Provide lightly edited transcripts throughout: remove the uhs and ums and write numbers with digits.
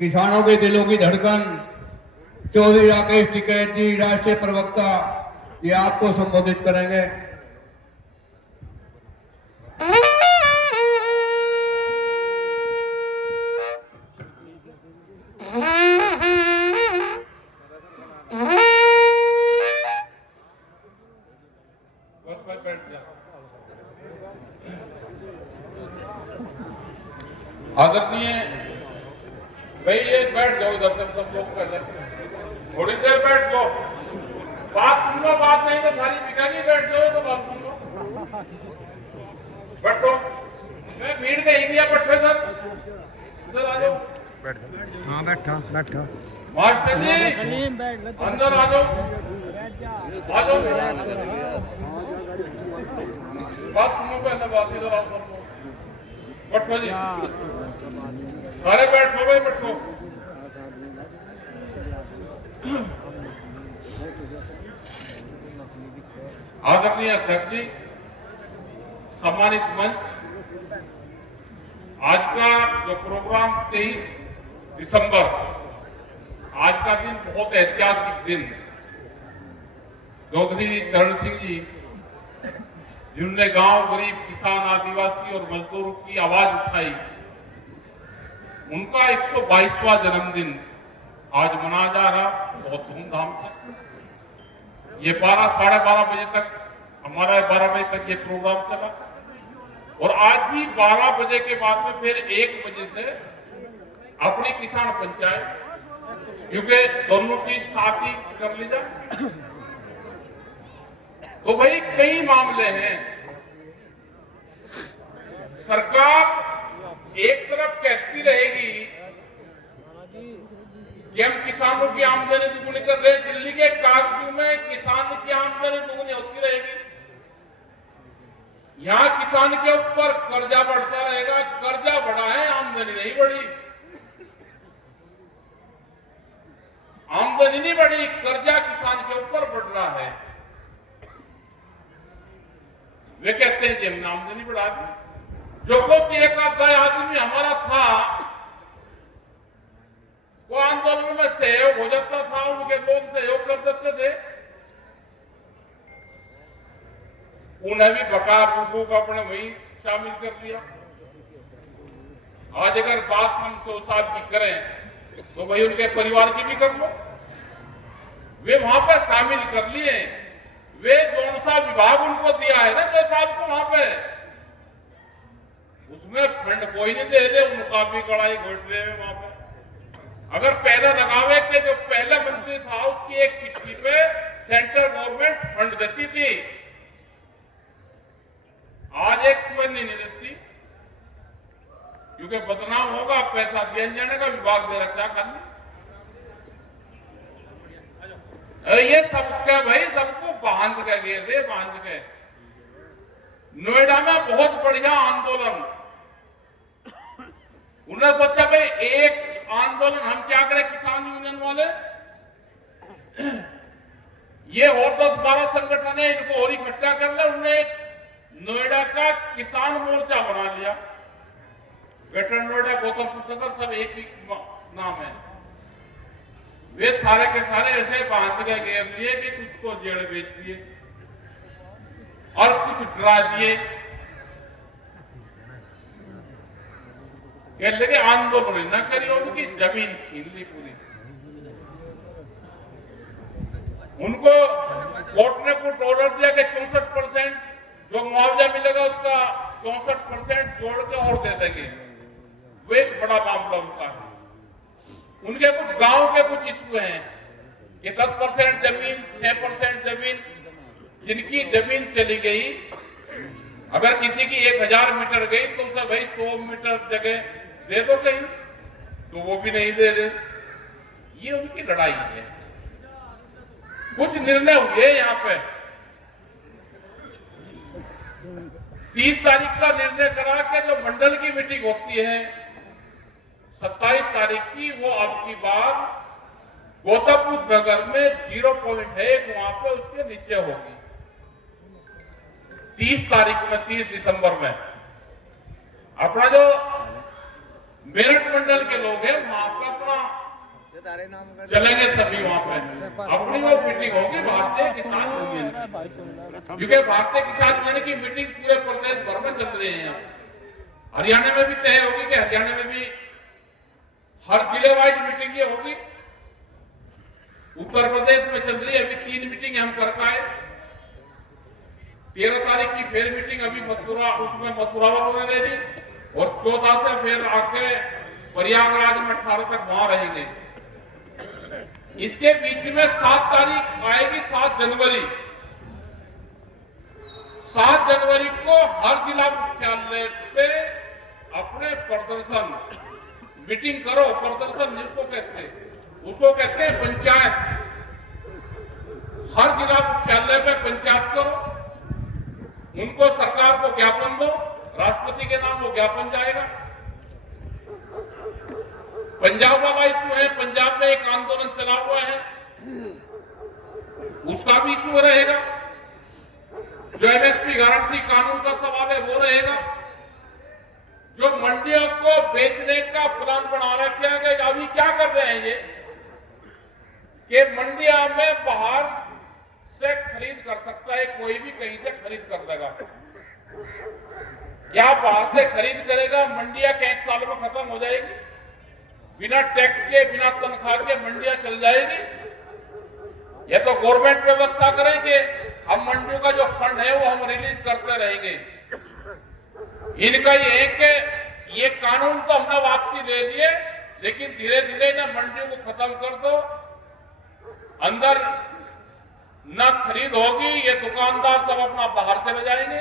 किसानों के दिलों की धड़कन चौधरी राकेश टिकैत जी, राष्ट्रीय प्रवक्ता, ये आपको संबोधित करेंगे। आदरणीय भाई, ये बैठ जाओ इधर तक, सब लोग पहले थोड़ी देर बैठ जाओ, बात सुन लो, बात नहीं तो सारी बिगाड़ी, बैठ जाओ तो बात सुन लो, बैठो। मैं भीड़ का ही गया, बैठो इधर आ जाओ। हाँ बैठा बैठा। मास्टर जी अंदर आ जाओ, आ जाओ, बात सुनो पहले, बात इधर आओ सब लोग, बैठो जी, सारे बैठो भाई, बैठो। आदरणीय अध्यक्ष जी, सम्मानित मंच, आज का जो प्रोग्राम 23 दिसंबर, आज का दिन बहुत ऐतिहासिक दिन। चौधरी चरण सिंह जी, जिन्होंने गांव, गरीब, किसान, आदिवासी और मजदूरों की आवाज उठाई, उनका 122वां जन्मदिन आज मनाया जा रहा, बहुत धूमधाम से। ये 12, साढ़े 12 बजे तक, हमारा 12 बजे तक ये प्रोग्राम चला, और आज ही 12 बजे के बाद में फिर 1 बजे से अपनी किसान पंचायत, क्योंकि दोनों चीज साथ ही कर ली जाए। तो भाई कई मामले हैं। सरकार एक तरफ कहती रहेगी कि हम किसानों की आमदनी दुगुनी कर रहे हैं, दिल्ली के कागजों में किसान की आमदनी दुगुनी होती रहेगी, यहां किसान के ऊपर कर्जा बढ़ता रहेगा। कर्जा बढ़ा है, आमदनी नहीं बढ़ी, आमदनी नहीं बढ़ी, कर्जा किसान के ऊपर बढ़ रहा है। वे कहते हैं कि हमने आमदनी बढ़ा दी। जो कुछ एक आधा आदमी हमारा था, वो आंदोलन में सहयोग हो जाता था, उनके लोग सहयोग कर सकते थे, उन्हें भी बका बुकू अपने वही शामिल कर लिया। आज अगर बात हम 100 साल की करें तो भाई उनके परिवार की भी कर लो, वे वहां पर शामिल कर लिए। वे कौन सा विभाग उनको दिया है ना 2 साल को, वहां पे उसमें फंड कोई नहीं दे दे, उनका भी कड़ाई घोट रहे हैं वहां पे। अगर पहला लगावे के जो पहला मंत्री था, उसकी एक चिट्ठी पे सेंट्रल गवर्नमेंट फंड देती थी, आज एक महीने नहीं देती, क्योंकि बदनाम होगा, पैसा दिया जाने का, विभाग दे रखा करने। ये सब क्या भाई, सबको बांध के गए थे, बांध के। नोएडा में बहुत बढ़िया आंदोलन, उन्होंने सोचा भाई एक आंदोलन हम क्या करें, किसान यूनियन वाले, ये और 10-12 संगठन है, इनको और इकट्ठा कर ले। उन्होंने नोएडा का किसान मोर्चा बना लिया। ग्रेटर नोएडा, गौतम बुद्ध नगर, सब एक ही नाम है। वे सारे के सारे ऐसे बांध के घेर लिए कि कुछ को जेड़ बेच दिए और कुछ डरा दिए। कह लगे आंदोलन न करिए, उनकी जमीन छीन ली पूरी। उनको कोर्ट ने कुछ ऑर्डर दिया कि 64% जो मुआवजा मिलेगा उसका 64% जोड़ के और दे देंगे। वो एक बड़ा मामला उनका है। उनके कुछ गांव के कुछ इश्यू हैं कि 10% जमीन, 6% जमीन, जिनकी जमीन चली गई, अगर किसी की 1000 मीटर गई तो उसे भाई 100 मीटर जगह दे दो कहीं, तो वो भी नहीं दे रहे। ये उनकी लड़ाई है। कुछ निर्णय हुए यहाँ पे। 30 तारीख का निर्णय करा के जो मंडल की मीटिंग होती है 27 तारीख की, वो आपकी बात गौतम बुद्ध नगर में 0 पॉइंट है, वहां पे उसके नीचे होगी 30 तारीख में, 30 दिसंबर में। अपना जो मेरठ मंडल के लोग हैं, वहां पे अपना चलेंगे सभी वहां पे। अपनी वो मीटिंग होगी भारतीय किसान यूनियन, क्योंकि भारतीय किसान यूनियन की मीटिंग पूरे प्रदेश भर में चल रही है। हरियाणा में भी तय होगी कि हरियाणा में भी हर जिले वाइज मीटिंग होगी। उत्तर प्रदेश में चल रही है, अभी 3 मीटिंग हम कर पाए। 13 तारीख की फिर मीटिंग अभी मथुरा, उसमें मथुरा वालों ने ले ली, और 14 से फिर आके प्रयागराज में 18 तक वहां रहेंगे। इसके बीच में 7 तारीख आएगी, 7 जनवरी। 7 जनवरी को हर जिला मुख्यालय पे अपने प्रदर्शन मीटिंग करो। प्रदर्शन जिसको कहते हैं, उसको कहते हैं पंचायत। हर जिला मुख्यालय पे पंचायत करो, उनको सरकार को ज्ञापन दो, राष्ट्रपति के नाम वो ज्ञापन जाएगा। पंजाब वाला इशू है, पंजाब में एक आंदोलन चला हुआ है, उसका भी इशू रहेगा। जो एमएसपी गारंटी कानून का सवाल है वो रहेगा। जो मंडियों को बेचने का प्लान बना रखा है, अभी क्या कर रहे हैं ये कि मंडिया में बाहर से खरीद कर सकता है, कोई भी कहीं से खरीद कर देगा। क्या बाहर से खरीद करेगा? मंडिया के 1 साल में खत्म हो जाएगी, बिना टैक्स के, बिना तनख्वाह के मंडियां चल जाएगी। ये तो गवर्नमेंट व्यवस्था करे कि हम मंडियों का जो फंड है वो हम रिलीज करते रहेंगे। इनका ये है कि ये कानून तो हमने वापसी दे दिए, लेकिन धीरे धीरे ना मंडियों को खत्म कर दो, अंदर न खरीद होगी, ये दुकानदार सब अपना बाहर चले जाएंगे,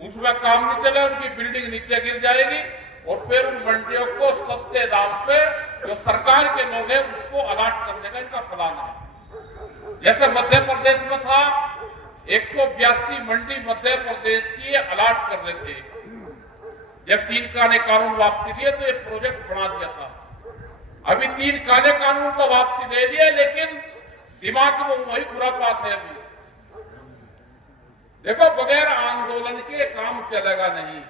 उसमें काम नहीं चले, उनकी बिल्डिंग नीचे गिर जाएगी, और फिर उन मंडियों को सस्ते दाम पे जो सरकार के लोग हैं उसको अलाट करने का इनका प्लान है। जैसे मध्य प्रदेश में था, 182 मंडी मध्य प्रदेश की अलाट कर रहे थे। जब 3 काले कानून वापसी दिए तो ये प्रोजेक्ट बना दिया था। अभी 3 काले कानून तो वापसी दे दिए, लेकिन दिमाग में वही बुरा बात है। अभी देखो, बगैर आंदोलन के काम चलेगा नहीं,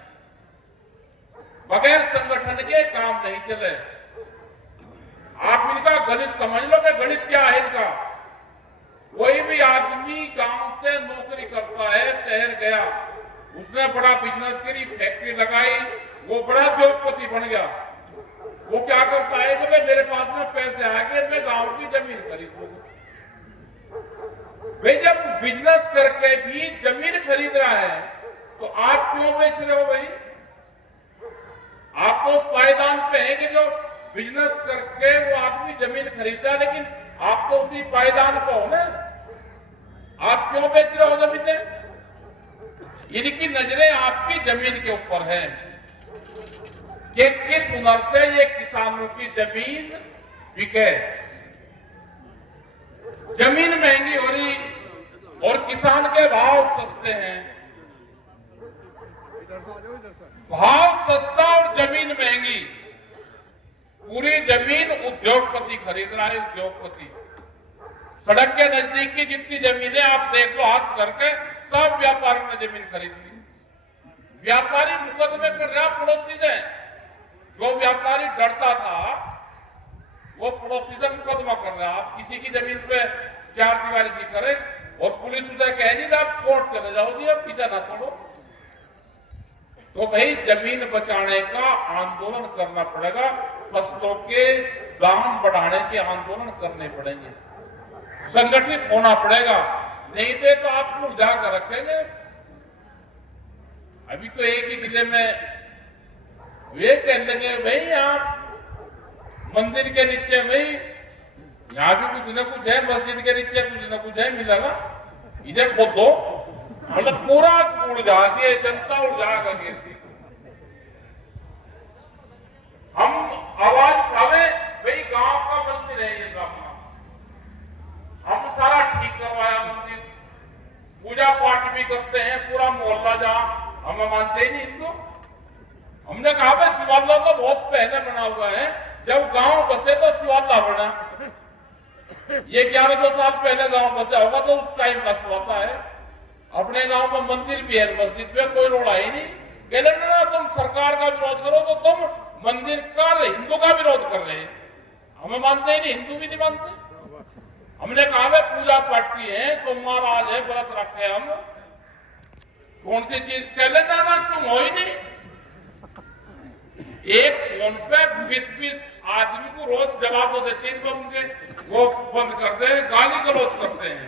बगैर संगठन के काम नहीं चले। आप इनका गणित समझ लो कि गणित क्या है इनका। कोई भी आदमी गांव से नौकरी करता है, शहर गया, उसने बड़ा बिजनेस करी, फैक्ट्री लगाई, वो बड़ा उद्योगपति बन गया। वो क्या करता है कि मेरे पास में पैसे आ गए, मैं गांव की जमीन खरीद लूंगा। भाई, जब बिजनेस करके भी जमीन खरीद रहा है तो आप क्यों बेच रहे हो? भाई, आप तो उस पायदान पे हैं कि जो बिजनेस करके वो आदमी जमीन खरीदता है, लेकिन आप तो उसी पायदान पर हो ना। आप क्यों बेच रहे हो जमीनें? इनकी नजरें आपकी जमीन के ऊपर है कि किस हुनर से ये किसानों की जमीन बिके। जमीन महंगी हो रही और किसान के भाव सस्ते हैं। भाव सस्ता और जमीन महंगी। पूरी जमीन उद्योगपति खरीद रहा है। उद्योगपति सड़क के नजदीक की जितनी जमीनें आप देख लो, हाथ करके सब व्यापारी ने जमीन खरीद ली। व्यापारी मुकदमे कर रहा, पड़ोसी से। जो व्यापारी डरता था वो पड़ोसी से मुकदमा कर रहा। आप किसी की जमीन पे 4 दीवारी की करें और पुलिस उसे कहेगी आप कोर्ट चले जाओगी, अब पीछा ना छोड़ो। तो भाई, जमीन बचाने का आंदोलन करना पड़ेगा, फसलों के दाम बढ़ाने के आंदोलन करने पड़ेंगे, संगठित होना पड़ेगा, नहीं तो आप लोग जाकर रखेंगे। अभी तो एक ही जिले में वे कहने लगे भाई आप मंदिर के नीचे, भाई यहाँ भी कुछ न कुछ है, मस्जिद के नीचे कुछ न कुछ है, मिलेगा, इधर खोदो। मतलब पूरा उलझा दिए, जनता उलझा कर। हम आवाज उठावे, भाई गांव का मंदिर है ये गांव, हम सारा ठीक करवाया मंदिर, पूजा पाठ भी करते हैं, पूरा मोहल्ला जहां हम मानते ही नहीं हिंदू। हमने कहा भाई शिवाला तो बहुत पहले बना हुआ है, जब गांव बसे तो शिवाला बना। ये 1100 साल पहले गांव बसा होगा तो उस टाइम का शिवाला है। अपने गांव में मंदिर भी है, मस्जिद में कोई रोड़ा ही नहीं। कहने ना तुम सरकार का विरोध करो तो तुम मंदिर का हिंदू का विरोध कर रहे हैं। हमें मानते ही नहीं, हिंदू भी नहीं मानते। हमने कहा है पूजा पाठ की है, सोमवार आज है, व्रत रखे हम, कौन सी चीज कैलेंडर में तुम हो ही नहीं। एक फोन पे 20-20 आदमी को रोज जवाब तो देते हैं, तो उनके वो बंद करते हैं, गाली गलौज करते हैं।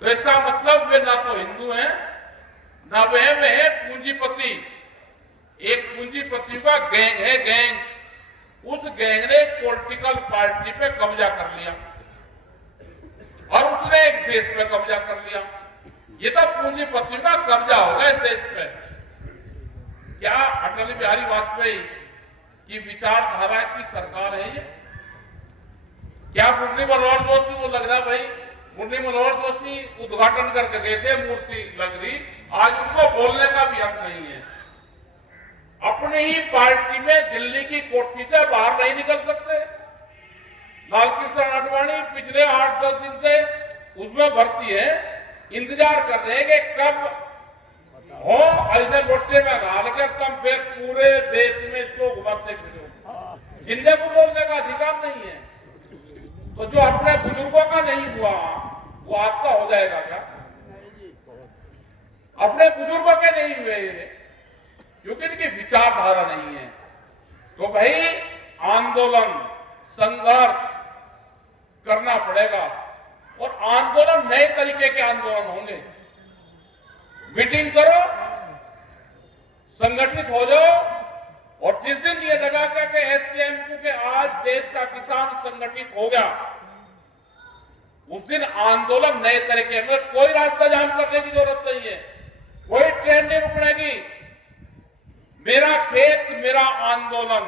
तो इसका मतलब वे ना तो हिंदू हैं, ना वे है पूंजीपति। एक पूंजीपति का गैंग है, गैंग। उस गैंग ने एक पॉलिटिकल पार्टी पे कब्जा कर लिया और उसने एक देश पे कब्जा कर लिया। ये तो पूंजीपति का कब्जा होगा इस देश पे। क्या अटल बिहारी वाजपेयी की विचारधारा की सरकार है ये? क्या मुरली मनोहर जोशी को लग रहा भाई, मुरली मनोहर जोशी उद्घाटन करके गए थे, मूर्ति लग रही, आज उनको बोलने का भी हक नहीं है। अपनी ही पार्टी में दिल्ली की कोठी से बाहर नहीं निकल सकते। लालकृष्ण आडवाणी पिछले 8-10 दिन से उसमें भर्ती है, इंतजार कर रहे हैं कि कब हो ऐसे लोटे में डाल के तुम फिर पूरे देश में इसको घुमाते फिरो। जिंदे को बोलने का अधिकार नहीं है, तो जो अपने बुजुर्गों का नहीं हुआ वो आपका हो जाएगा क्या? अपने बुजुर्गों के नहीं हुए क्योंकि इनकी विचारधारा नहीं है। तो भाई आंदोलन संघर्ष करना पड़ेगा और आंदोलन नए तरीके के आंदोलन होंगे। मीटिंग करो, संगठित हो जाओ और जिस दिन ये लगा कि एसकेएम के आज देश का किसान संगठित हो गया, उस दिन आंदोलन नए तरीके में। कोई रास्ता जाम करने की जरूरत नहीं है, कोई ट्रेन नहीं रुकनेगी। मेरा खेत मेरा आंदोलन,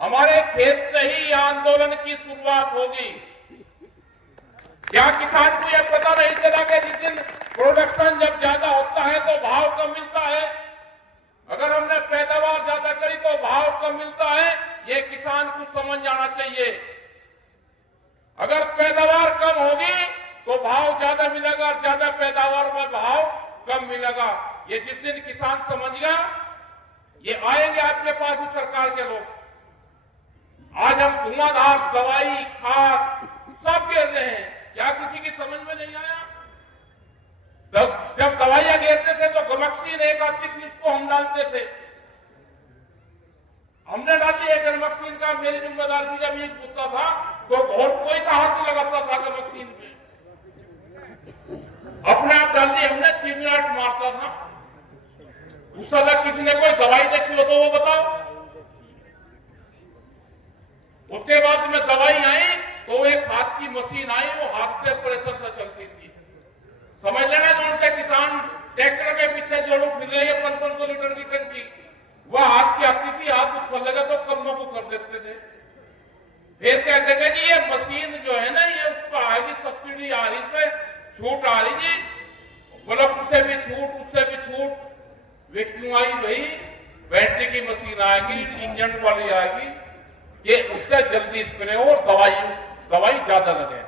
हमारे खेत से ही आंदोलन की शुरुआत होगी। क्या किसान को यह पता नहीं चला कि जिस दिन प्रोडक्शन जब ज्यादा होता है तो भाव कम मिलता है? अगर हमने पैदावार ज्यादा करी तो भाव कम मिलता है, ये किसान को समझ जाना चाहिए। अगर पैदावार कम होगी तो भाव ज्यादा मिलेगा, ज्यादा पैदावार में भाव कम मिलेगा। ये जिस दिन किसान समझ गया, ये आएंगे आपके पास ही सरकार के लोग। आज हम धुआंधार दवाई खाद सब गिर रहे हैं, क्या किसी की समझ में नहीं आया? जब दवाइयां गिरते थे तो गमक्सीन एक आती थी, उसको हम डालते थे। हमने डाली है गमक्सीन का, मेरी जिम्मेदारी थी। जब ये पूछता था तो और कोई सा हाथ नहीं लगाता था गमक्सीन पे, अपने आप डाल दी हमने, 3 मिनट मारता था। उस समय किसी ने कोई दवाई देखी हो तो वो बताओ। उसके बाद में दवाई आई तो एक हाथ की मशीन आई, वो हाथ के प्रेशर से चलती थी। समझ लेना, जो उनके किसान ट्रैक्टर के पीछे जोड़ो फिर रहे हैं 500 लीटर की टंकी, वह हाथ की आती थी, हाथ ऊपर लगा तो कमों को कर देते थे। फिर कहते थे कि ये मशीन जो है ना, ये उस पर आएगी, सब्सिडी आ रही, पे छूट आ रही जी, बल्ब से भी छूट, उससे भी छूट। वे क्यों आई भाई? बैटरी की मशीन आएगी, इंजन वाली आएगी, ये उससे जल्दी स्प्रे हो, दवाई ज्यादा लगे।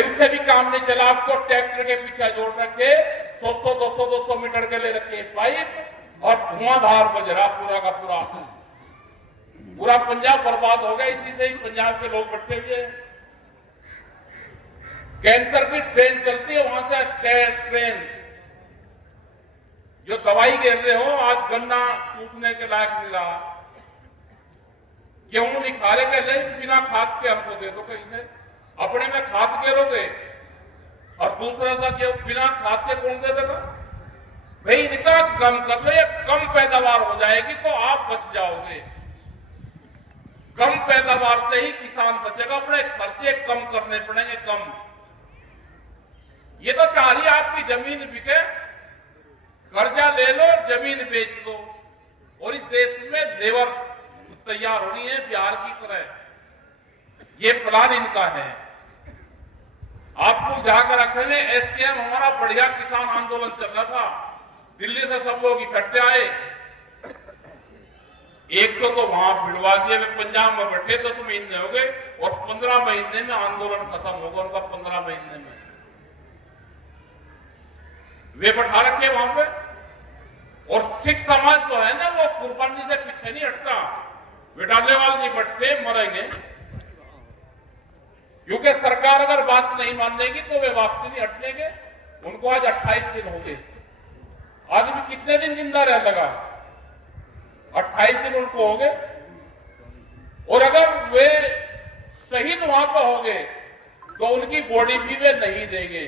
उससे भी काम नहीं चला, आपको ट्रैक्टर के पीछे जोड़ रखे 100-200 मीटर के ले रखे पाइप और धुआंधार बज रहा पूरा का पूरा पंजाब बर्बाद हो गया। इसी से ही पंजाब के लोग बैठे हुए। कैंसर की ट्रेन चलती है, वहां से ट्रेन जो दवाई गिर रहे हो, आज गन्ना चूसने के लायक नहीं रहा, गेहूं नहीं खा रहे, कहते बिना खाद के हमको दे दो। कहीं से अपने में खाद गिरोगे और दूसरा सा गेहूं बिना खाद के कौन दे देगा भाई? इनका कम कर लो, ये कम पैदावार हो जाएगी तो आप बच जाओगे। कम पैदावार से ही किसान बचेगा, अपने खर्चे कम करने पड़ेंगे, कम। ये तो चाह रही आपकी जमीन बिके, कर्जा ले लो, जमीन बेच दो और इस देश में लेबर तैयार होनी है बिहार की तरह। ये प्लान इनका है। आपको जाकर रखेंगे। एसकेएम हमारा बढ़िया किसान आंदोलन चल रहा था, दिल्ली से सब लोग इकट्ठे आए, 100 तो वहां भिड़वा दिए। वे पंजाब में बैठे 10 महीने हो गए और 15 महीने में आंदोलन खत्म होगा उनका। 15 महीने में वे बैठा रखे वहां पे और सिख समाज जो है ना वो कुर्बानी से पीछे नहीं हटता, बिटाने वाले नहीं बटते, मरेंगे। क्योंकि सरकार अगर बात नहीं मानेगी तो वे वापसी नहीं हटनेंगे। उनको आज 28 दिन हो गए, आदमी कितने दिन जिंदा रह लगा, 28 दिन उनको हो गए। और अगर वे शहीद वहां पर हो गए तो उनकी बॉडी भी वे नहीं देंगे,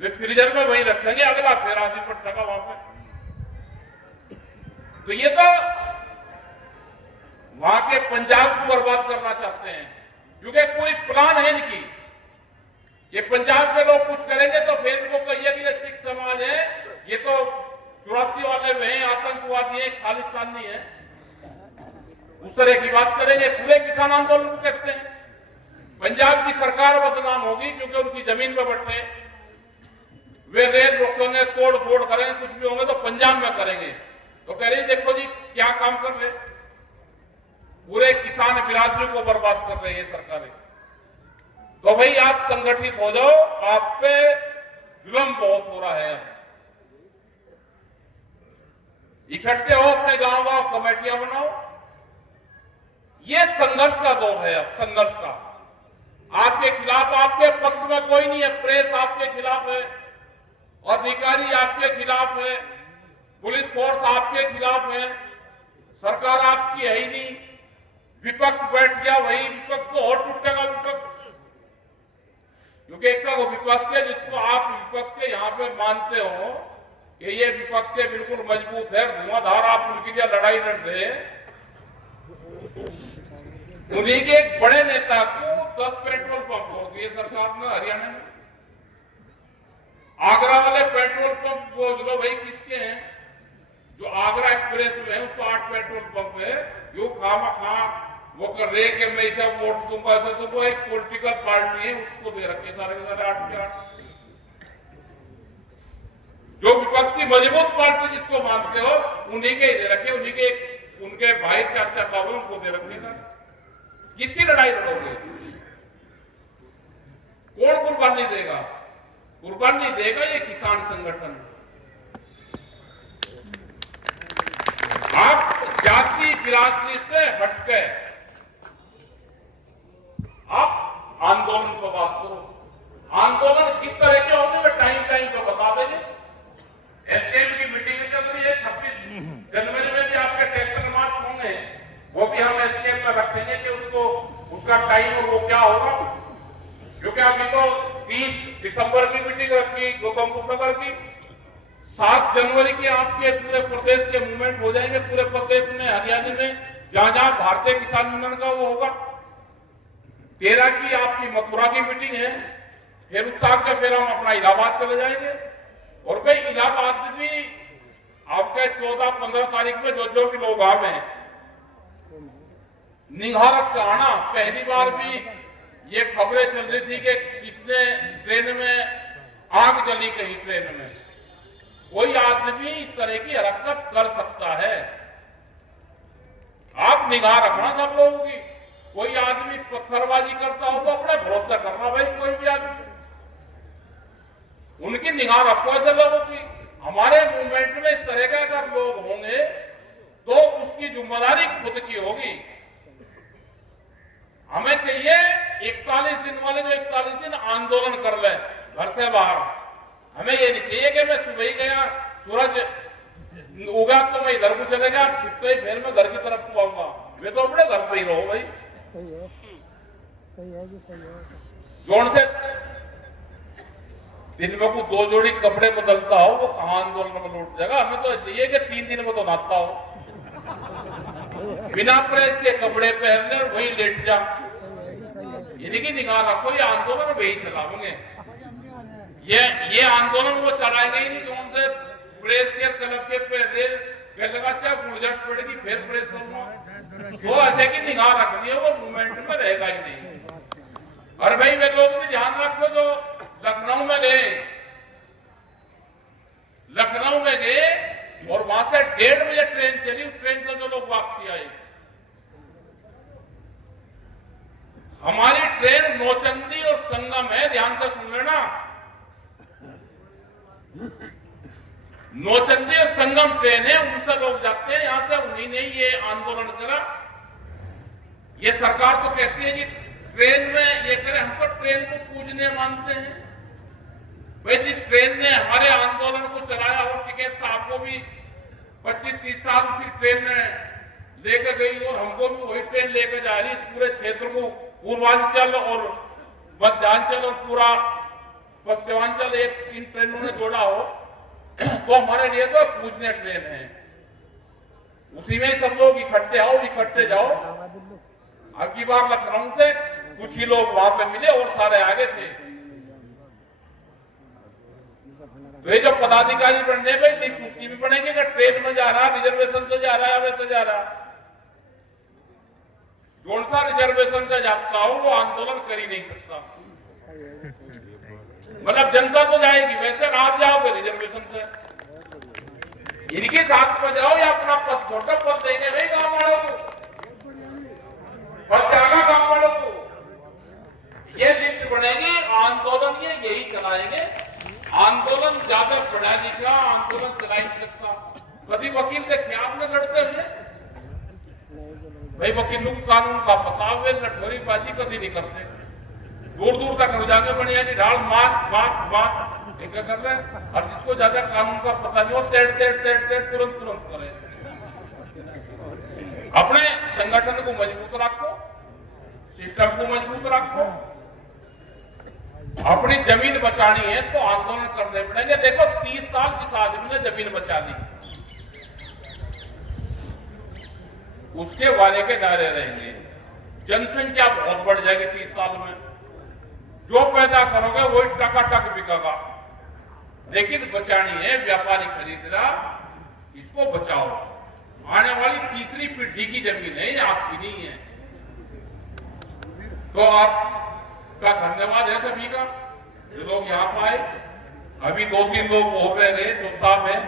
वे फ्रीजर में वहीं रखेंगे, अगला फिर आदमी पटना वहां पे। तो ये तो वहां के पंजाब को बर्बाद करना चाहते हैं, क्योंकि कोई प्लान है इनकी। ये पंजाब के लोग कुछ करेंगे तो फिर इनको कहिए कि ये सिख समाज है, ये तो 84 वाले में हैं, आतंकवादी है, खालिस्तानी है, उस तरह की बात करेंगे। पूरे किसान आंदोलन को कहते हैं। पंजाब की सरकार बदनाम होगी क्योंकि उनकी जमीन पर बैठे वे रेल रोकेंगे, तोड़ फोड़ करेंगे, कुछ भी होंगे तो पंजाब में करेंगे। तो कह रही देखो जी क्या काम कर रहे, पूरे किसान बिरादरी को बर्बाद कर रही है सरकारें। तो भाई आप संगठित हो जाओ, आप पे जुल्म बहुत हो रहा है। इकट्ठे हो, अपने गांव कमेटियां बनाओ। ये संघर्ष का दौर है, अब संघर्ष का। आपके खिलाफ, आपके पक्ष में कोई नहीं है, प्रेस आपके खिलाफ है, अधिकारी आपके खिलाफ है, पुलिस फोर्स आपके खिलाफ है, सरकार आपकी है ही नहीं। विपक्ष बैठ गया, वही विपक्ष तो और टूटेगा विपक्ष, क्योंकि एक तो वो विपक्ष के जिसको आप विपक्ष के यहाँ पे मानते हो कि ये विपक्ष के बिल्कुल मजबूत है, धुआंधार, आप उनके लिए लड़ाई लड़ रहे हैं। उन्हीं के एक बड़े नेता को 10 पेट्रोल पंप हो गए सरकार ने हरियाणा में। आगरा वाले पेट्रोल पंप बोझ लो भाई किसके हैं, जो आगरा एक्सप्रेस में है उसको 8 पेट्रोल पंप है। यो खामा वो कर रहे कि मैं इसे वोट दूंगा, ऐसा तो वो एक पॉलिटिकल पार्टी है, उसको दे रखे सारे के सारे 8 के 8। जो विपक्ष की मजबूत पार्टी जिसको मानते हो उन्हीं के दे रखे, उन्हीं के उनके भाई चाचा बाबू उनको दे रखेगा। किसकी लड़ाई लड़ोगे? कौन कुर्बानी देगा? कुर्बानी देगा ये किसान संगठन। आप जाति बिरादरी से हटके आप आंदोलन पर बात करो। आंदोलन किस तरह के होंगे वे टाइम पे बता देंगे। एसकेएम की मीटिंग चल रही है, 26 जनवरी में भी आपके ट्रैक्टर मार्च होंगे, वो भी हम एसकेएम में रखेंगे कि उसका टाइम और वो क्या होगा। क्योंकि अभी तो 30 दिसंबर की मीटिंग रखी गौतम बुद्ध नगर की, 7 जनवरी की आपके पूरे प्रदेश के मूवमेंट हो जाएंगे, पूरे प्रदेश में, हरियाणा में, जहां जहां भारतीय किसान यूनियन का वो होगा। 13 की आपकी मथुरा की मीटिंग है, फिर उस साल के फिर हम अपना इलाहाबाद चले जाएंगे। और भाई इलाहाबाद भी आपके 14-15 तारीख में जो भी लोग आवे निघारक का आना। पहली बार भी ये खबरें चल रही थी कि किसने ट्रेन में आग जली, कहीं ट्रेन में कोई आदमी इस तरह की हरकत कर सकता है। आप निगाह रखना सब लोगों की। कोई आदमी पत्थरबाजी करता हो तो अपने भरोसा करना भाई, कोई भी आदमी उनकी निगाह रखो ऐसे लोगों की। हमारे मूवमेंट में इस तरह के अगर लोग होंगे तो उसकी जिम्मेदारी खुद की होगी। हमें चाहिए 41 दिन वाले जो 41 दिन आंदोलन कर ले घर से बाहर। हमें ये नहीं चाहिए कि मैं सुबह ही गया, सूरज उगा तो मैं इधर को चले गया, छिपते ही फिर मैं घर की तरफ को आऊंगा। मैं तो अपने घर पे ही रहो भाई। सही है जी, सही है। जोड़ से दिन में को 2 जोड़ी कपड़े बदलता हो वो कहां आंदोलन में लौट जाएगा। हमें तो चाहिए कि 3 दिन में तो नहाता हो, बिना प्रेस के कपड़े पहन ले और वही लेट जा। इनकी निगाह रखो, ये आंदोलन वही चलाओगे। ये आंदोलन वो चलाएंगे ही नहीं जो उनसे प्रेस के क्लब के पहले लगा गुड़जट पड़ेगी फिर प्रेस करूंगा। वो ऐसे की निगाह रखनी है, वो मूवमेंट में रहेगा ही नहीं। और भाई वे लोग भी ध्यान रखो जो लखनऊ में गए, और वहां से 1:30 बजे ट्रेन चली, उस ट्रेन से जो लोग वापसी आए। हमारी ट्रेन नौचंदी और संगम है, ध्यान से सुन लेना। नौचंदी और संगम ट्रेन है, उनसे लोग जाते हैं यहाँ से। उन्हीं ने ये आंदोलन करा। ये सरकार तो कहती है जी ट्रेन में ये करें, हम तो ट्रेन को पूजनीय मानते हैं। भाई जिस ट्रेन ने हमारे आंदोलन को चलाया हो, टिकैत साहब को भी 25-30 साल उसी ट्रेन में लेकर गई और हमको भी वही ट्रेन लेकर जा रही। पूरे क्षेत्र को पूर्वांचल और मध्यांचल और पूरा पश्चिमांचल एक इन ट्रेनों ने जोड़ा हो, तो हमारे लिए तो पूजनीय ट्रेन है। उसी में सब लोग इकट्ठे आओ, इकट्ठे जाओ। अब की बार लखनऊ से कुछ ही लोग वहां पे मिले और सारे आगे थे। तो ये जो पदाधिकारी बनने भाई उसकी भी बनेगी ना, ट्रेन में जा रहा, रिजर्वेशन से जा रहा है, वैसे जा रहा। जो सा रिजर्वेशन से जाता हो वो आंदोलन कर ही नहीं सकता। मतलब जनता तो जाएगी, वैसे आप जाओगे रिजर्वेशन से, इनके साथ में जाओ या अपना पद, छोटा पद देंगे नहीं गांव वालों को, पद जाएगा गांव वालों को। ये लिस्ट बनेगी, आंदोलन ये यही चलाएंगे। आंदोलन ज्यादा पढ़ा लिखा आंदोलन चला ही सकता। कभी वकील देखे आपने लड़ते हुए? भाई वकीलों को कानून का पता हुए, लठोरी बाजी कभी नहीं करते। दूर दूर तक हो जाके बढ़िया जी ढाल मार एक कर रहे हैं। और जिसको ज्यादा कानून का पता नहीं हो, तेड़ तुरंत करे। अपने संगठन को मजबूत रखो, सिस्टम को मजबूत रखो। अपनी जमीन बचानी है तो आंदोलन करने पड़ेंगे। देखो 30 साल जिस आदमी ने जमीन बचा ली, उसके वाले के नारे रहेंगे। जनसंख्या बहुत बढ़ जाएगी 30 साल में। जो पैदा करोगे वही टकाटक बिकेगा। लेकिन बचानी है, व्यापारी खरीद रहा, इसको बचाओ। आने वाली तीसरी पीढ़ी की जमीन है, ये आपकी नहीं है। तो आपका धन्यवाद है सभी का, जो लोग यहाँ पर आए। अभी 2-3 लोग हो गए थे, जो साहब है,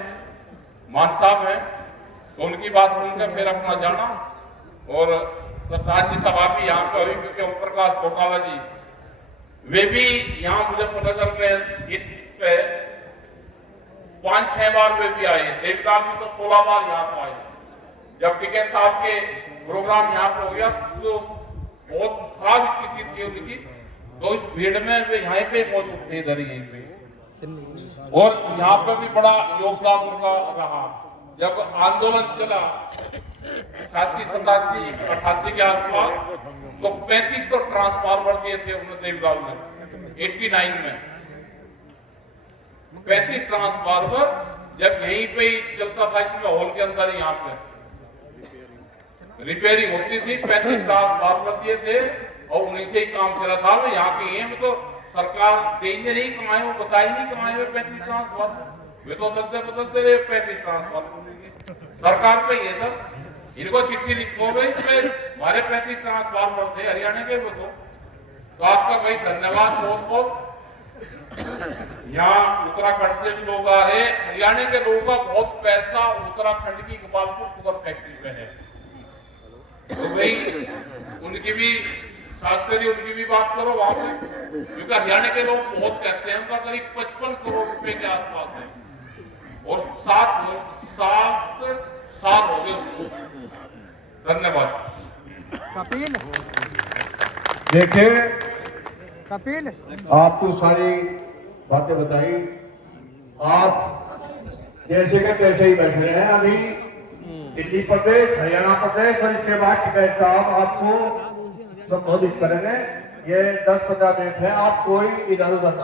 मान साहब है, तो उनकी बात सुनकर फिर अपना जाना। और सरदार जी सभा भी यहाँ पे हुई, क्योंकि ओम प्रकाश चौटाला जी वे भी यहाँ मुझे पता चल रहे इस पे 5-6 बार वे भी आए। देवदास जी तो 16 बार यहाँ पे आए। जब टिकैत साहब के प्रोग्राम यहाँ पे हो गया तो बहुत खराब स्थिति थी उनकी, तो इस भीड़ में वे यहाँ पे मौजूद थे, इधर यहीं पे। और यहाँ पे भी बड़ा योगदान उनका रहा। जब आंदोलन चला 86, 87, 88 के आसपास, तो 35 तो ट्रांसफार्मर दिए थे उन्होंने देवदाल में 89 में। 35 ट्रांसफार्मर जब यहीं पे ही चलता था, इसमें हॉल के अंदर यहाँ पे रिपेयरिंग होती थी। 35 ट्रांसफार्मर दिए थे और उन्हीं से ही काम चला था। यहाँ के हैं तो सरकार देंगे नहीं कमाए, वो बताई नहीं कमाए हुए 35 ट्रांसफार्मर। वे तो बदलते रहे 35 ट्रांसफार्मर सरकार पे ये सब। इनको चिट्ठी लिखो भाई, हमारे 35 ट्रांसफार्मर थे हरियाणा के, वो तो आपका भाई धन्यवाद बहुत बहुत। यहाँ उत्तराखंड से भी लोग आ रहे, हरियाणा के लोगों का बहुत पैसा उत्तराखंड की गोपालपुर शुगर फैक्ट्री में है। तो भाई उनकी भी शास्त्री, उनकी भी बात करो वहां पे, क्योंकि हरियाणा के लोग बहुत कहते हैं। उनका करीब 55 करोड़ रुपए के आसपास है और 7 साल हो गए उसको। धन्यवाद। कपिल देखिए, कपिल आपको सारी बातें बताई, आप जैसे के तैसे ही बैठ रहे हैं। अभी दिल्ली प्रदेश, हरियाणा प्रदेश और इसके बाद टिकैत साहब आपको संबोधित करेंगे। ये 10-15 मिनट है, आप कोई इधर उधर